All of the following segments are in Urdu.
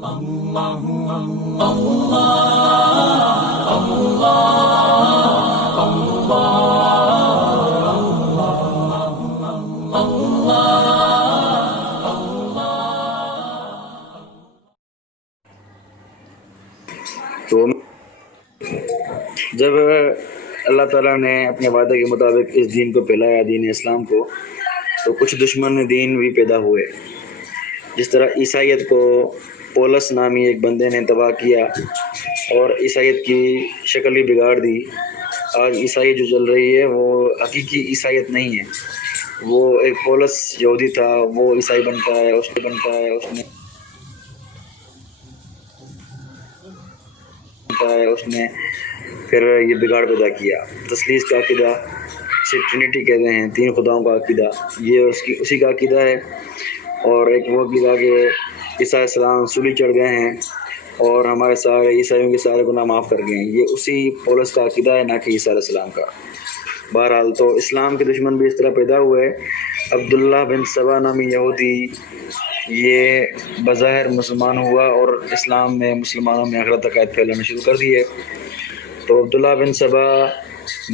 تو جب اللہ تعالیٰ نے اپنے وعدے کے مطابق اس دین کو پھیلایا، دین اسلام کو، تو کچھ دشمن دین بھی پیدا ہوئے. جس طرح عیسائیت کو پولس نامی ایک بندے نے تباہ کیا اور عیسائیت کی شکل ہی بگاڑ دی. آج عیسائی جو چل رہی ہے وہ حقیقی عیسائیت نہیں ہے. وہ ایک پولس یہودی تھا، وہ عیسائی بنتا ہے، اس نے پھر یہ بگاڑ پیدا کیا. تثلیث کا عقیدہ، اسے ٹرینٹی کہتے ہیں، تین خداؤں کا عقیدہ، یہ اسی کا عقیدہ ہے. اور ایک وہ عقیدہ کہ عیسیٰ علیہ السلام سولی چڑھ گئے ہیں اور ہمارے سارے عیسائیوں کے سارے گناہ معاف کر گئے ہیں. یہ اسی پولس کا عقیدہ ہے، نہ کہ عیسیٰ علیہ السلام کا. بہرحال تو اسلام کے دشمن بھی اس طرح پیدا ہوئے. عبداللہ بن سبا نامی یہودی یہ بظاہر مسلمان ہوا اور اسلام میں مسلمانوں میں غلط عقائد پھیلانا شروع کر دیے. تو عبداللہ بن سبا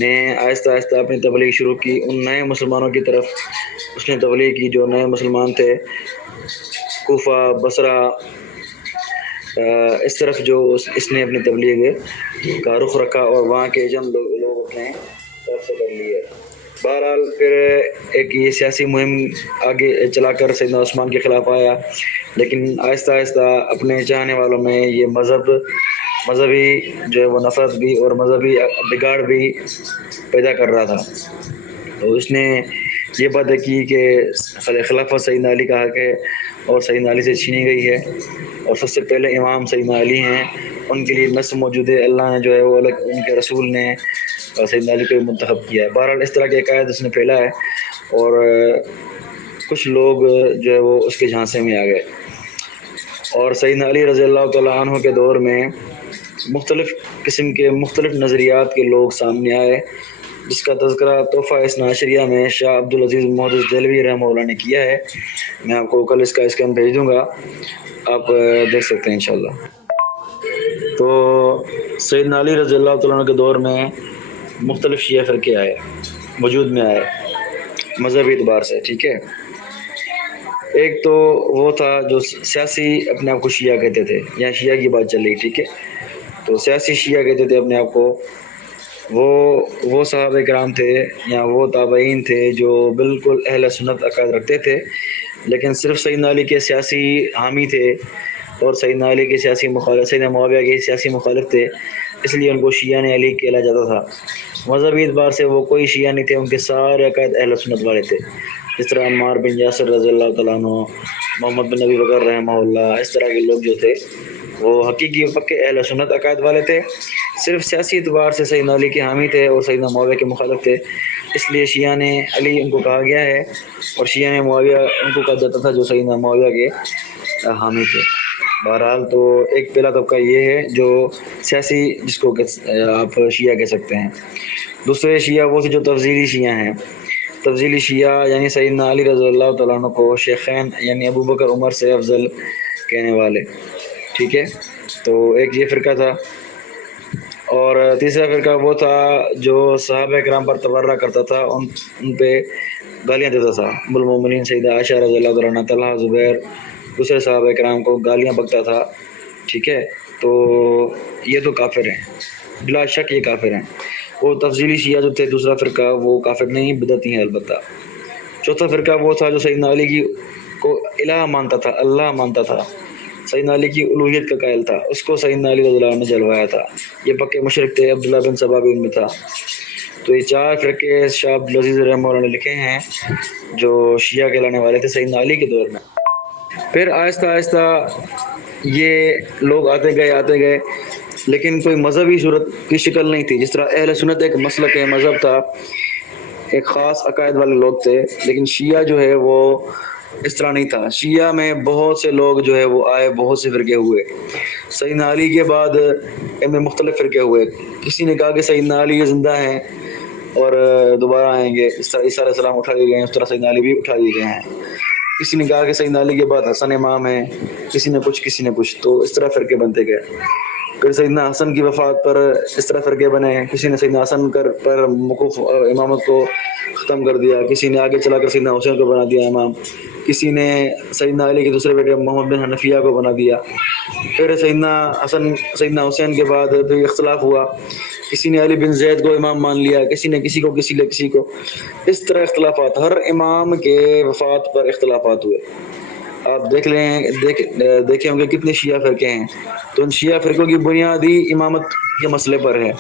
نے آہستہ آہستہ اپنی تبلیغ شروع کی. ان نئے مسلمانوں کی طرف اس نے تبلیغ کی جو نئے مسلمان تھے، کوفہ، بصرہ، اس طرف جو اس نے اپنی تبلیغ کا رخ رکھا اور وہاں کے چند لوگ اپنے طرف سے کر لیے. بہرحال پھر ایک یہ سیاسی مہم آگے چلا کر سیدنا عثمان کے خلاف آیا، لیکن آہستہ آہستہ اپنے چاہنے والوں میں یہ مذہبی جو ہے وہ نفرت بھی اور مذہبی بگاڑ بھی پیدا کر رہا تھا. تو اس نے یہ بات کی کہ خلافت سیدنا علی کا حق ہے اور سیدنا علی سے چھینی گئی ہے، اور سب سے پہلے امام سیدنا علی ہیں، ان کے لیے نصب موجود ہے. اللہ نے جو ہے وہ ان کے رسول نے سیدنا علی کو منتخب کیا ہے. بہرحال اس طرح کے عقائد اس نے پھیلا ہے اور کچھ لوگ جو ہے وہ اس کے جھانسے میں آ گئے. اور سیدنا علی رضی اللہ تعالیٰ عنہ کے دور میں مختلف قسم کے مختلف نظریات کے لوگ سامنے آئے، جس کا تذکرہ تحفہ اثنا عشریہ میں شاہ عبدالعزیز محدث دہلوی رحمہ اللہ نے کیا ہے. میں آپ کو کل اس کا اسکین بھیج دوں گا، آپ دیکھ سکتے ہیں انشاءاللہ. تو سیدنا علی رضی اللہ تعالیٰ عنہ کے دور میں مختلف شیعہ فرقے آئے، وجود میں آئے مذہبی اعتبار سے. ٹھیک ہے، ایک تو وہ تھا جو سیاسی اپنے آپ کو شیعہ کہتے تھے. یہاں شیعہ کی بات چل رہی. ٹھیک ہے، تو سیاسی شیعہ کہتے تھے اپنے آپ کو. وہ صحابہ کرام تھے یا وہ تابعین تھے جو بالکل اہل سنت عقائد رکھتے تھے، لیکن صرف سیدنا علی کے سیاسی حامی تھے اور سیدنا علی کے سیاسی مخالف، سیدنا معاویہ کے سیاسی مخالف تھے، اس لیے ان کو شیعہ علی کہا جاتا تھا. مذہبی اعتبار سے وہ کوئی شیعہ نہیں تھے، ان کے سارے عقائد اہل سنت والے تھے. جس طرح عمار بن یاسر رضی اللہ تعالیٰ عنہ، محمد بن نبی بکر رحمہ اللہ، اس طرح کے لوگ جو تھے وہ حقیقی پکے اہل سنت عقائد والے تھے. صرف سیاسی اعتبار سے سیدنا علی کے حامی تھے اور سیدنا معاویہ کے مخالف تھے، اس لیے شیعہ علی ان کو کہا گیا ہے، اور شیعہ معاویہ ان کو کہا جاتا تھا جو سیدنا معاویہ کے حامی تھے. بہرحال تو ایک پہلا طبقہ یہ ہے جو سیاسی، جس کو آپ شیعہ کہہ سکتے ہیں. دوسرے شیعہ وہ تھے جو تفضیلی شیعہ ہیں. تفضیلی شیعہ یعنی سیدنا علی رضی اللہ تعالیٰ عنہ کو شیخین یعنی ابو بکر عمر سے افضل کہنے والے. ٹھیک ہے، تو ایک یہ فرقہ تھا. اور تیسرا فرقہ وہ تھا جو صحابہ کرام پر تبرہ کرتا تھا، ان پہ گالیاں دیتا تھا. ام المومنین سیدہ عائشہ رضی اللہ عنہا، طلحہ، زبیر، دوسرے صحابہ کرام کو گالیاں بکتا تھا. ٹھیک ہے، تو یہ تو کافر ہیں، بلا شک یہ کافر ہیں. وہ تفضیلی شیعہ جو تھے دوسرا فرقہ، وہ کافر نہیں، بدعتی ہیں البتہ. چوتھا فرقہ وہ تھا جو سیدنا علی کی کو الہ مانتا تھا، اللہ مانتا تھا، سیدنا علی کی الوہیت کا قائل تھا. اس کو سیدنا علی رضی اللہ عنہ نے جلوایا تھا. یہ پکے مشرک تھے. عبداللہ بن سبا بھی ان میں تھا. تو یہ چار فرقے شاہ عبدالعزیز رحمہ اللہ نے لکھے ہیں جو شیعہ کہلانے والے تھے سیدنا علی کے دور میں. پھر آہستہ آہستہ یہ لوگ آتے گئے، لیکن کوئی مذہبی صورت کی شکل نہیں تھی. جس طرح اہل سنت ایک مسلک مذہب تھا، ایک خاص عقائد والے لوگ تھے، لیکن شیعہ جو ہے وہ اس طرح نہیں تھا. شیعہ میں بہت سے لوگ جو ہے وہ آئے، بہت سے فرقے ہوئے. سیدنا علی کے بعد ان میں مختلف فرقے ہوئے. کسی نے کہا کہ سیدنا علی زندہ ہیں اور دوبارہ آئیں گے. اس طرح عیسیٰ علیہ السلام اٹھا دیے گئے ہیں، اس طرح سیدنا علی بھی اٹھا دیے گئے ہیں. کسی نے کہا کہ سیدنا علی کے بعد حسن امام ہے، کسی نے کچھ، تو اس طرح فرقے بنتے گئے۔ پھر سیدنا حسن کی وفات پر اس طرح فرقے بنے، کسی نے سیدنا حسن پر موقوف امامت کو ختم کر دیا، کسی نے آگے چلا کر سیدنا حسین کو بنا دیا امام، کسی نے سیدنا علی کے دوسرے بیٹے محمد بن حنفیہ کو بنا دیا۔ پھر سیدنا حسین کے بعد پھر اختلاف ہوا، کسی نے علی بن زید کو امام مان لیا، کسی نے کسی کو، اس طرح اختلافات، ہر امام کے وفات پر اختلافات ہوئے۔ آپ دیکھیں ہوں گے کتنے شیعہ فرقے ہیں، تو ان شیعہ فرقوں کی بنیادی امامت کے مسئلے پر ہے۔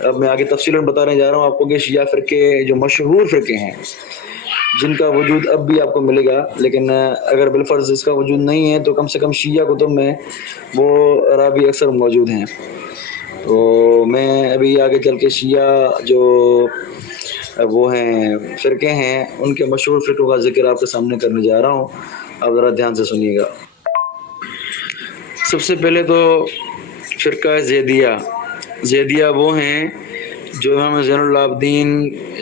اب میں آگے تفصیل بتانے جا رہا ہوں آپ کو کہ شیعہ فرقے جو مشہور فرقے ہیں، جن کا وجود اب بھی آپ کو ملے گا، لیکن اگر بالفرض اس کا وجود نہیں ہے تو کم سے کم شیعہ کتب میں وہ راوی اکثر موجود ہیں۔ تو میں ابھی آگے چل کے شیعہ جو وہ ہیں فرقے ہیں، ان کے مشہور فرقوں کا ذکر آپ کے سامنے کرنے جا رہا ہوں، آپ ذرا دھیان سے سنیے گا۔ سب سے پہلے تو فرقہ زیدیہ وہ ہیں جو امام زین العابدین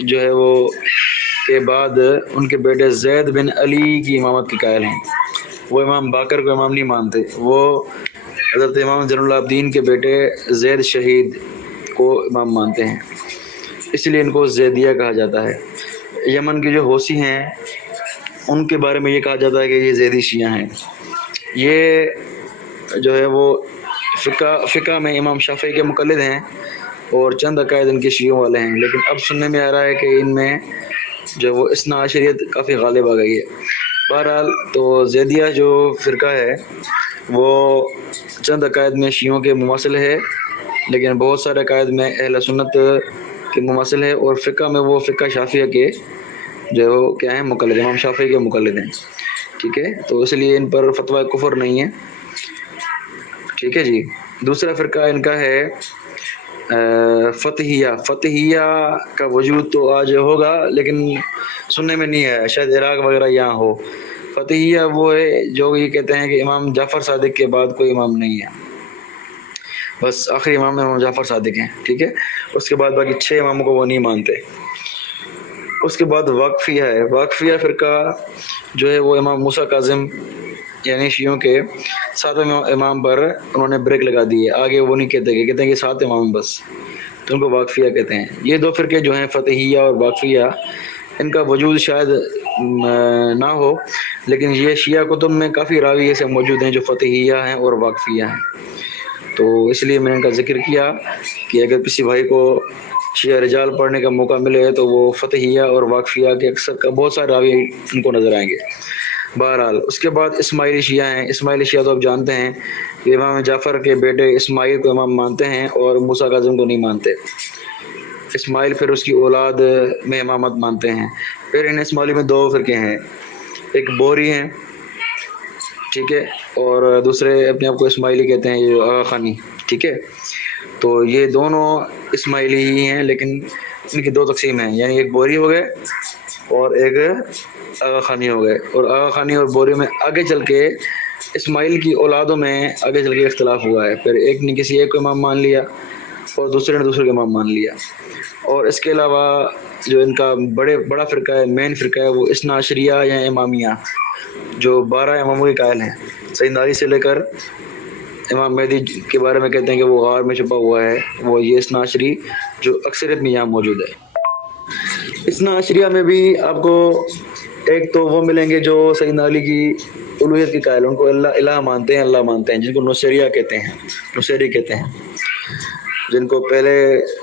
جو ہے وہ کے بعد ان کے بیٹے زید بن علی کی امامت کے قائل ہیں۔ وہ امام باقر کو امام نہیں مانتے، وہ حضرت امام زین العابدین کے بیٹے زید شہید کو امام مانتے ہیں، اس لیے ان کو زیدیہ کہا جاتا ہے۔ یمن کے جو حوثی ہیں ان کے بارے میں یہ کہا جاتا ہے کہ یہ زیدی شیعہ ہیں۔ یہ جو ہے وہ فقہ میں امام شافعی کے مقلد ہیں اور چند عقائد ان کے شیعوں والے ہیں، لیکن اب سننے میں آ رہا ہے کہ ان میں جو وہ اثنا عشریت کافی غالب آ گئی ہے۔ بہرحال تو زیدیہ جو فرقہ ہے وہ چند عقائد میں شیعوں کے مماثل ہے، لیکن بہت سارے عقائد میں اہل سنت کے مماثل ہے، اور فقہ میں وہ فقہ شافعیہ کے جو کیا ہیں مقلد، امام شافعی کے مقلد ہیں، ٹھیک ہے، تو اس لیے ان پر فتویٰ کفر نہیں ہے، ٹھیک ہے جی۔ دوسرا فرقہ ان کا ہے فتحیہ کا وجود تو آج ہوگا لیکن سننے میں نہیں ہے، شاید عراق وغیرہ یہاں ہو۔ فتحیہ وہ ہے جو یہ کہتے ہیں کہ امام جعفر صادق کے بعد کوئی امام نہیں ہے، بس آخری امام امام جعفر صادق ہیں، ٹھیک ہے، اس کے بعد باقی 6 اماموں کو وہ نہیں مانتے۔ اس کے بعد واقفیہ فرقہ جو ہے وہ امام موسیٰ کاظم یعنی شیعوں کے 7ویں امام پر انہوں نے بریک لگا دی ہے، آگے وہ نہیں کہتے ہیں کہ 7 امام بس، تو ان کو واقفیہ کہتے ہیں۔ یہ 2 فرقے جو ہیں فتحیہ اور واقفیہ، ان کا وجود شاید نہ ہو، لیکن یہ شیعہ کتب میں کافی راوی ایسے موجود ہیں جو فتحیہ ہیں اور واقفیہ ہیں، تو اس لیے میں نے ان کا ذکر کیا کہ اگر کسی بھائی کو شیعہ رجال پڑھنے کا موقع ملے تو وہ فتحیہ اور واقفیہ کے اکثر کا بہت سارے راوی ان کو نظر آئیں گے۔ بہرحال اس کے بعد اسماعیلی شیعہ ہیں۔ اسماعیلی شیعہ تو آپ جانتے ہیں کہ امام جعفر کے بیٹے اسماعیل کو امام مانتے ہیں اور موسیٰ کاظم کو نہیں مانتے۔ اسماعیل پھر اس کی اولاد میں امامت مانتے ہیں۔ پھر ان اسماعیلی میں 2 فرقے ہیں، ایک بوری ہیں، ٹھیک ہے، اور دوسرے اپنے آپ کو اسماعیلی کہتے ہیں، یہ آغا خانی، ٹھیک ہے، تو یہ دونوں اسماعیلی ہی ہیں، لیکن ان کی 2 تقسیم ہیں، یعنی ایک بوری ہو گئے اور ایک آغا خانی ہو گئے، اور آغا خانی اور بوری میں آگے چل کے اسماعیل کی اولادوں میں آگے چل کے اختلاف ہوا ہے، پھر ایک نے کسی ایک کو امام مان لیا اور دوسرے نے دوسرے کو امام مان لیا۔ اور اس کے علاوہ جو ان کا بڑا فرقہ ہے، مین فرقہ ہے، وہ اثنا عشریہ یا امامیہ، جو 12 اماموں کے قائل ہیں، سیدنا علی سے لے کر امام مہدی کے بارے میں کہتے ہیں کہ وہ غار میں چھپا ہوا ہے، وہ یہ اثنا عشری جو اکثریت میں یہاں موجود ہے۔ اثنا عشریہ میں بھی آپ کو ایک تو وہ ملیں گے جو سیدنا علی کی الوہیت کے قائل، ان کو اللہ مانتے ہیں، جن کو نصیری کہتے ہیں، جن کو پہلے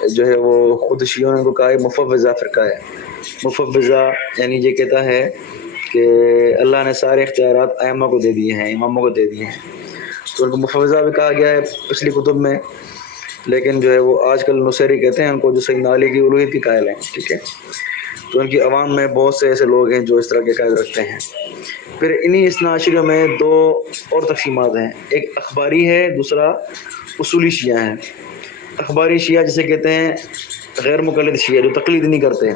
جو ہے وہ خود شیعوں نے ان کو کہا ہے مفوضہ فرقہ ہے۔ مفوضہ یعنی یہ کہتا ہے کہ اللہ نے سارے اختیارات ائمہ کو دے دیے ہیں، اماموں کو دے دیے ہیں، تو ان کو مفوضہ بھی کہا گیا ہے پچھلی کتب میں، لیکن جو ہے وہ آج کل نصیری کہتے ہیں ان کو، جو سیدنا علی کی الوہیت کے قائل ہیں، ٹھیک ہے، تو ان کی عوام میں بہت سے ایسے لوگ ہیں جو اس طرح کے قائد رکھتے ہیں۔ پھر انہی اثنا عشریہ میں 2 اور تقسیمات ہیں، ایک اخباری ہے، دوسرا اصولی شیعہ ہیں۔ اخباری شیعہ جسے کہتے ہیں غیر مقلد شیعہ، جو تقلید نہیں کرتے،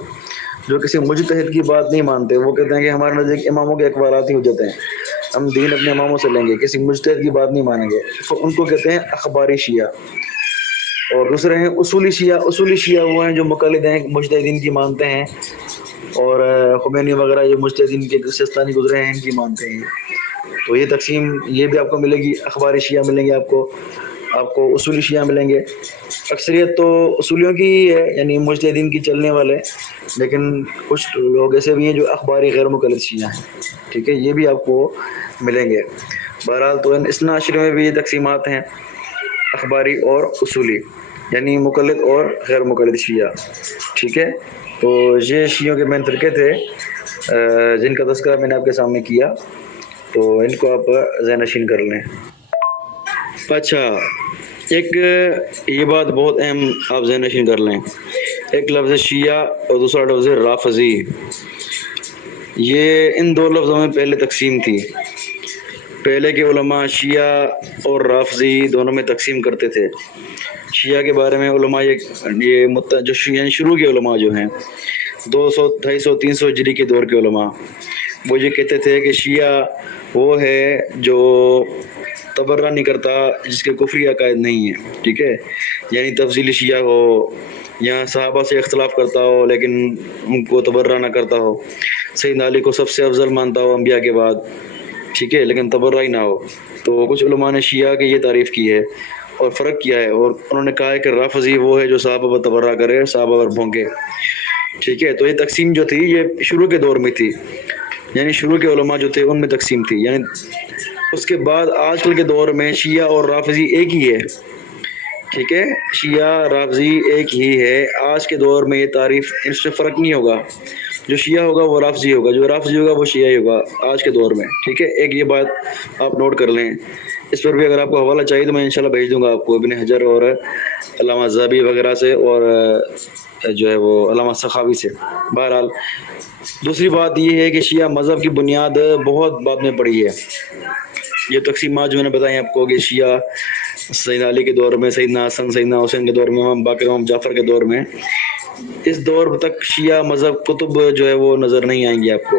جو کسی مجتہد کی بات نہیں مانتے، وہ کہتے ہیں کہ ہمارے نزدیک اماموں کے اخبارات ہی حجت ہیں، ہم دین اپنے اماموں سے لیں گے، کسی مجتہد کی بات نہیں مانیں گے، تو ان کو کہتے ہیں اخباری شیعہ۔ اور دوسرے ہیں اصولی شیعہ وہ ہیں جو مقلد ہیں، مجتہدین کی مانتے ہیں، اور خمینی وغیرہ یہ مجتہدین کے سستانی گزرے ہیں ان کی مانتے ہیں. تو یہ تقسیم یہ بھی آپ کو ملے گی. اخباری شیعہ ملیں گے آپ کو اصولی شیعہ ملیں گے. اکثریت تو اصولیوں کی ہی ہے, یعنی مجتہدین کی چلنے والے, لیکن کچھ لوگ ایسے بھی ہیں جو اخباری غیر مقلد شیعہ ہیں. ٹھیک ہے, یہ بھی آپ کو ملیں گے. بہرحال تو اثنا عشریہ میں بھی یہ تقسیمات ہیں, اخباری اور اصولی, یعنی مقلد اور غیر مقلد شیعہ. ٹھیک ہے, تو یہ شیعوں کے مین فرقے تھے جن کا تذکرہ میں نے آپ کے سامنے کیا, تو ان کو آپ ذہن نشین کر لیں. اچھا, ایک یہ بات بہت اہم آپ ذہن نشین کر لیں, ایک لفظ شیعہ اور دوسرا لفظ رافضی. یہ ان دو لفظوں میں پہلے تقسیم تھی. پہلے کے علماء شیعہ اور رافضی دونوں میں تقسیم کرتے تھے. شیعہ کے بارے میں علماء جو یعنی شروع کے علماء جو ہیں 200 250 300 ہجری کے دور کے علماء, وہ یہ کہتے تھے کہ شیعہ وہ ہے جو تبرہ نہیں کرتا, جس کے کفری عقائد نہیں ہیں. ٹھیک ہے, یعنی تفضیلی شیعہ ہو یا صحابہ سے اختلاف کرتا ہو لیکن ان کو تبرہ نہ کرتا ہو, سیدنا علی کو سب سے افضل مانتا ہو انبیاء کے بعد, ٹھیک ہے, لیکن تبرہ ہی نہ ہو. تو کچھ علماء نے شیعہ کی یہ تعریف کی ہے اور فرق کیا ہے, اور انہوں نے کہا ہے کہ رافضی وہ ہے جو صحابہ پر تبرہ کرے, صحابہ پر بھونکے. ٹھیک ہے, تو یہ تقسیم جو تھی یہ شروع کے دور میں تھی, یعنی شروع کے علماء جو تھے ان میں تقسیم تھی. یعنی اس کے بعد آج کل کے دور میں شیعہ اور رافضی ایک ہی ہے. ٹھیک ہے, شیعہ رافضی ایک ہی ہے. آج کے دور میں یہ تعریف اس سے فرق نہیں ہوگا, جو شیعہ ہوگا وہ رافضی ہوگا, جو رافضی ہوگا وہ شیعہ ہی ہوگا آج کے دور میں. ٹھیک ہے, ایک یہ بات آپ نوٹ کر لیں. اس پر بھی اگر آپ کو حوالہ چاہیے تو میں انشاءاللہ بھیج دوں گا آپ کو, ابن حجر اور علامہ ذہبی وغیرہ سے, اور جو ہے وہ علامہ سخاوی سے. بہرحال دوسری بات یہ ہے کہ شیعہ مذہب کی بنیاد بہت بعد میں پڑی ہے. یہ تقسیمات جو میں نے بتائی آپ کو کہ شیعہ سیدنا علی کے دور میں, سیدنا حسن سیدنا حسین کے دور میں, امام باقر امام جعفر کے دور میں, اس دور تک شیعہ مذہب کتب جو ہے وہ نظر نہیں آئیں گی آپ کو.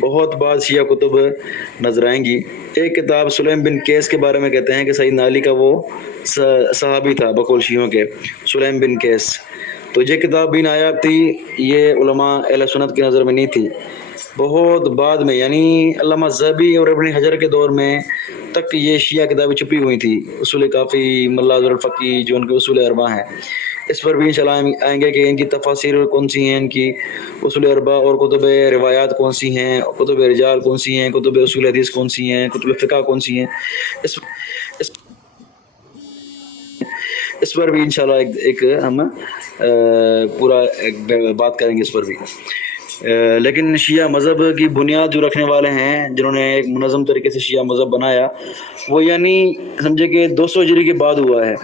بہت بعد شیعہ کتب نظر آئیں گی. ایک کتاب سلیم بن کیس کے بارے میں کہتے ہیں کہ سیدنا علی کا وہ صحابی تھا بقول شیعوں کے, سلیم بن کیس. تو یہ کتاب بھی نایاب تھی, یہ علماء اہل سنت کی نظر میں نہیں تھی. بہت بعد میں, یعنی علامہ ذہبی اور ابن حجر کے دور میں تک یہ شیعہ کتابیں چھپی ہوئی تھی. اصول کافی, ملا ذر الفقی جو ان کے اصول اربع ہیں, اس پر بھی انشاءاللہ آئیں گے کہ ان کی تفاسیر کون سی ہیں, ان کی اصول اربع اور کتب روایات کون سی ہیں, کتب رجال کون سی ہیں, کتب اصول حدیث کون سی ہیں, کتب فقہ کون سی ہیں. اس پر بھی انشاءاللہ ایک ہم پورا بات کریں گے اس پر بھی. لیکن شیعہ مذہب کی بنیاد جو رکھنے والے ہیں, جنہوں نے ایک منظم طریقے سے شیعہ مذہب بنایا, وہ یعنی سمجھے کہ 200 ہجری کے بعد ہوا ہے.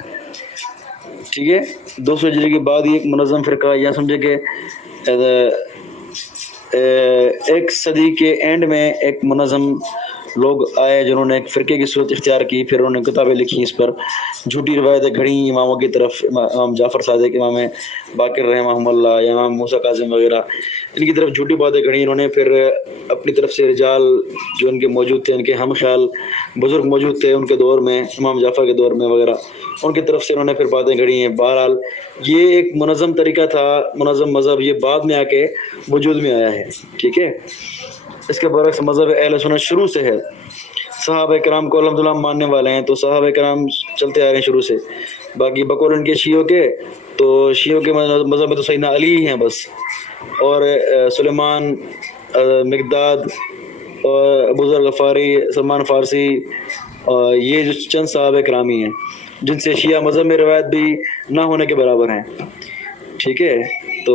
ٹھیک ہے, 200 ہجری کے بعد ہی ایک منظم فرقہ, یا سمجھے کہ ایک صدی کے اینڈ میں ایک منظم لوگ آئے جنہوں نے ایک فرقے کی صورت اختیار کی. پھر انہوں نے کتابیں لکھی, اس پر جھوٹی روایتیں گھڑیں اماموں کی طرف, امام جعفر صادق, امام باقر رحمہ اللہ, یا امام موسیٰ کاظم وغیرہ, ان کی طرف جھوٹی باتیں گھڑیں. انہوں نے پھر اپنی طرف سے رجال جو ان کے موجود تھے, ان کے ہم خیال بزرگ موجود تھے ان کے دور میں, امام جعفر کے دور میں وغیرہ, ان کی طرف سے انہوں نے پھر باتیں گھڑی ہیں. بہرحال یہ ایک منظم طریقہ تھا, منظم مذہب, یہ بعد میں آ کے وجود میں آیا ہے. ٹھیک ہے, اس کے برعکس مذہب اہل سنت شروع سے ہے. صحابہ کرام کو الحمدللہ ماننے والے ہیں, تو صحابہ کرام چلتے آ رہے ہیں شروع سے. باقی بقول ان کے شیعوں کے, تو شیعوں کے مذہب میں تو سیدنا علی ہی ہیں بس, اور سلیمان, مقداد, اور ابو ذر غفاری, سلمان فارسی, یہ جو چند صحابہ کرامی ہیں جن سے شیعہ مذہب میں روایت بھی نہ ہونے کے برابر ہیں. ٹھیک ہے, تو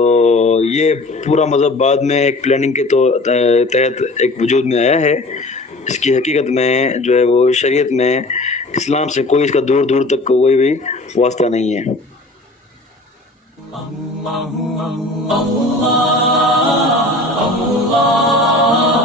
یہ پورا مذہب بعد میں ایک پلاننگ کے تحت ایک وجود میں آیا ہے. اس کی حقیقت میں جو ہے وہ شریعت میں اسلام سے کوئی اس کا دور دور تک کوئی بھی واسطہ نہیں ہے. اللہ اللہ اللہ